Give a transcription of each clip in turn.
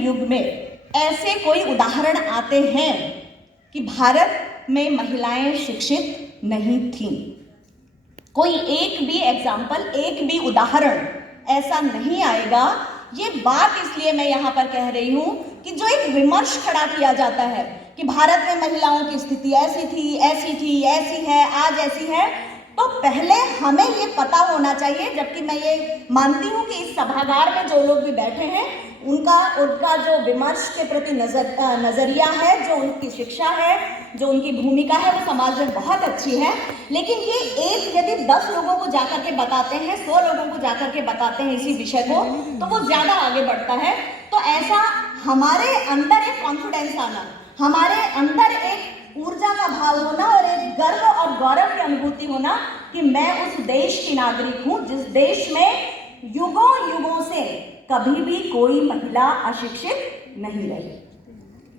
युग में ऐसे कोई उदाहरण आते हैं कि भारत में महिलाएं शिक्षित नहीं थीं। कोई एक भी एग्जाम्पल, एक भी उदाहरण ऐसा नहीं आएगा। ये बात इसलिए मैं यहाँ पर कह रही हूँ कि जो एक विमर्श खड़ा किया जाता है कि भारत में महिलाओं की स्थिति ऐसी थी, ऐसी है, आज ऐसी है, तो पहले हमें ये पता होना चाहिए, जबकि मैं ये मानती हूँ कि इस सभागार में जो लोग भी बैठे हैं उनका जो विमर्श के प्रति नजरिया है, जो उनकी शिक्षा है, जो उनकी भूमिका है, वो समाज में बहुत अच्छी है। लेकिन ये एक यदि 10 लोगों को जाकर के बताते हैं, 100 लोगों को जाकर के बताते हैं इसी विषय को, तो वो ज्यादा आगे बढ़ता है। तो ऐसा हमारे अंदर एक कॉन्फिडेंस आना, हमारे अंदर एक ऊर्जा का भाव होना और एक गर्व और गौरव की अनुभूति होना कि मैं उस देश की नागरिक हूँ जिस देश में युगों युगों से कभी भी कोई महिला अशिक्षित नहीं रही।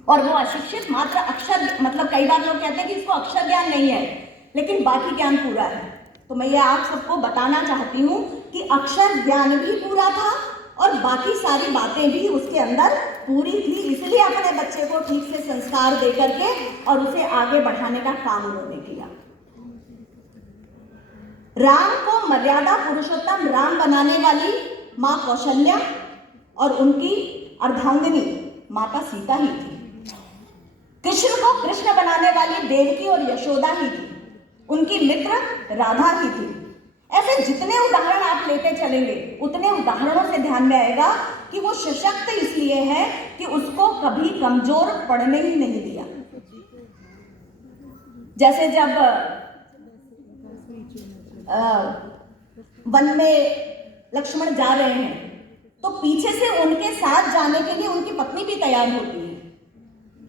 और वो अशिक्षित मात्र अक्षर, मतलब कई बार लोग कहते हैं कि इसको अक्षर ज्ञान नहीं है, लेकिन बाकी ज्ञान पूरा है। तो मैं ये आप सबको बताना चाहती हूँ कि अक्षर ज्ञान भी पूरा था और बाकी सारी बातें भी उसके अंदर पूरी थी। इसलिए अपने बच्चे को ठीक से संस्कार दे करके और उसे आगे बढ़ाने का काम उन्होंने किया। राम को मर्यादा पुरुषोत्तम राम बनाने वाली माँ कौशल्या और उनकी अर्धांगिनी माता सीता ही थी। कृष्ण को कृष्ण बनाने वाली देवकी और यशोदा ही थी, उनकी मित्र राधा ही थी। ऐसे जितने उदाहरण आप लेते चलेंगे उतने उदाहरणों से ध्यान में आएगा कि वो सशक्त इसलिए है कि उसको कभी कमजोर पड़ने ही नहीं दिया। जैसे जब वन में लक्ष्मण जा रहे हैं तो पीछे से उनके साथ जाने के लिए उनकी पत्नी भी तैयार होती है,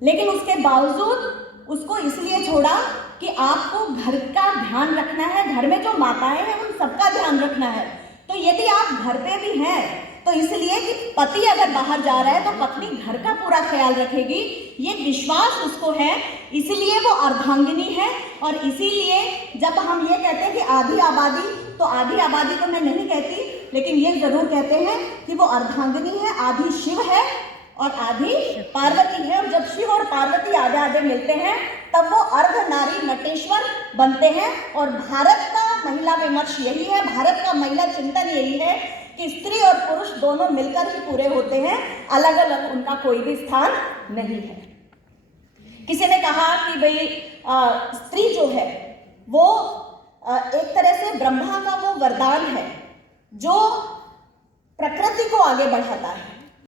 लेकिन उसके बावजूद उसको इसलिए छोड़ा कि आपको घर का ध्यान रखना है, घर में जो माताएं हैं उन सबका ध्यान रखना है। तो यदि आप घर पे भी हैं तो इसलिए कि पति अगर बाहर जा रहा है तो पत्नी घर का पूरा ख्याल रखेगी, ये विश्वास उसको है, इसलिए वो अर्धांगिनी है। और इसीलिए जब हम ये कहते हैं कि आधी आबादी, तो आधी आबादी तो मैं नहीं कहती, लेकिन ये जरूर कहते हैं कि वो अर्धांगिनी है, आधी शिव है और आधी पार्वती है। और जब शिव और पार्वती आधे आधे मिलते हैं तब वो अर्ध नारी नटेश्वर बनते हैं। और भारत का महिला विमर्श यही है, भारत का महिला चिंतन यही है कि स्त्री और पुरुष दोनों मिलकर ही पूरे होते हैं, अलग अलग उनका कोई भी स्थान नहीं है। किसी ने कहा कि भाई स्त्री जो है वो एक तरह से ब्रह्मा का वो वरदान है जो प्रकृति को आगे बढ़ाता है।